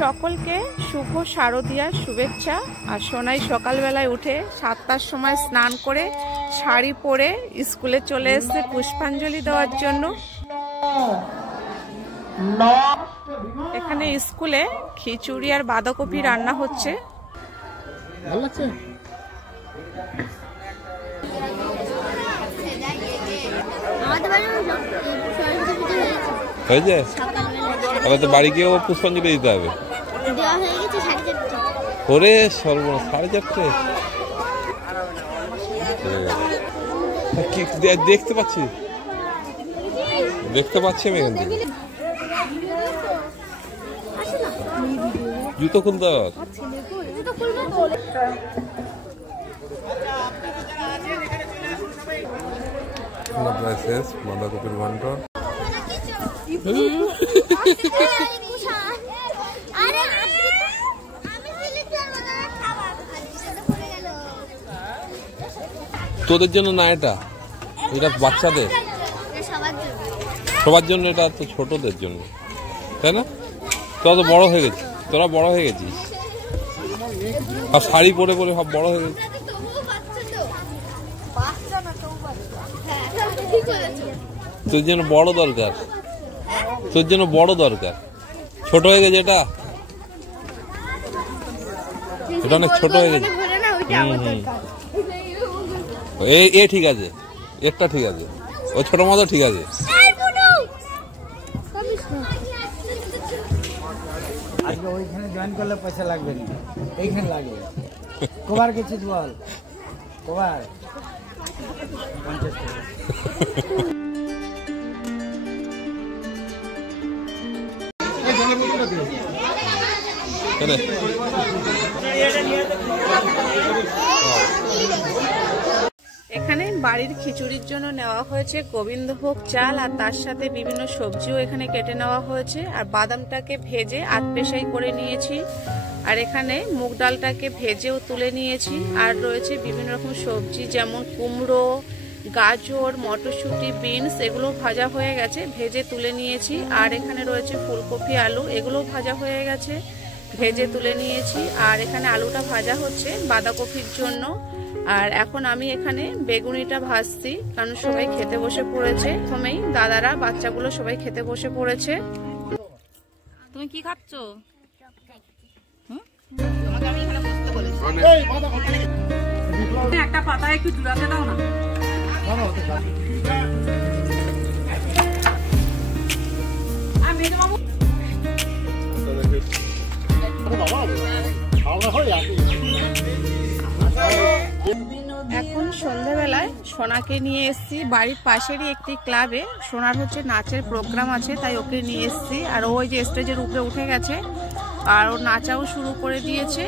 সকলকে শুভ শারদীয়ার শুভেচ্ছা। আর সোনাই সকালবেলায় উঠে 7টার সময় স্নান করে শাড়ি পরে স্কুলে চলে এসেছে পুষ্পাঞ্জলি দেওয়ার জন্য। এখানে স্কুলে খিচুড়ি আর বাঁধাকপি রান্না হচ্ছে। ভালো লাগছে? হয়েছে, তাহলে তো বাড়ি গিয়েও পুষ্পাঞ্জলি দিতে হবে। ওরে সর্বনাশ, 4:30 দেখতে পাচ্ছি আমি এখান থেকে। জুতো খুলতে হবে। শেষ বাঁধাকপির ঘন্ট। তোদের জন্য না, এটা বাচ্চাদের, সবার জন্য। এটা তো ছোটদের জন্য, তাই না? তোরা তো বড় হয়ে গেছিস, তোরা বড় হয়ে গেছিস, আর শাড়ি পরে পরে সব বড় হয়ে গেছিস। তোর জন্য বড় দরকার, তোর জন্য বড় দরকার। ছোট হয়ে গেছে এটা, এটা অনেক ছোট হয়ে গেছে। এ ঠিক আছে, একটা ঠিক আছে, ও ছোট মতো ঠিক আছে। আজকে ওইখানে জয়েন করলে পয়সা লাগবে না, এইখানে লাগবে। কবার গেছিস বল? কবার? 50 টাকা। এখানে বাড়ির খিচুড়ির জন্য নেওয়া হয়েছে গোবিন্দভোগ চাল, আর তার সাথে বিভিন্ন সবজিও এখানে কেটে নেওয়া হয়েছে। আর বাদামটাকে ভেজে আধপেশাই করে নিয়েছি, আর এখানে মুগ ডালটাকে ভেজেও তুলে নিয়েছি। আর রয়েছে বিভিন্ন রকম সবজি, যেমন কুমড়ো, গাজর, মটরশুঁটি, বিনস, এগুলো ভাজা হয়ে গেছে, ভেজে তুলে নিয়েছি। আর এখানে রয়েছে ফুলকপি, আলু, এগুলো ভাজা হয়ে গেছে, ভেজে তুলে নিয়েছি। আর এখানে আলুটা ভাজা হচ্ছে বাঁধাকপির জন্য। আর এখন আমি এখানে বেগুনিটা ভাজছি, কারণ সবাই খেতে বসে পড়েছে। প্রথমেই দাদারা, বাচ্চাগুলো সবাই খেতে বসে পড়েছে। তুমি কি খাচ্ছ? একটা পাতা একটু জুড়াতে দাও না। এখন সন্ধ্যাবেলায় সোনাকে নিয়ে এসেছি বাড়ির পাশেরই একটি ক্লাবে। সোনার হচ্ছে নাচের প্রোগ্রাম আছে, তাই ওকে নিয়ে এসেছি। আর ওই যে স্টেজের উপরে উঠে গেছে, আর ও নাচাও শুরু করে দিয়েছে।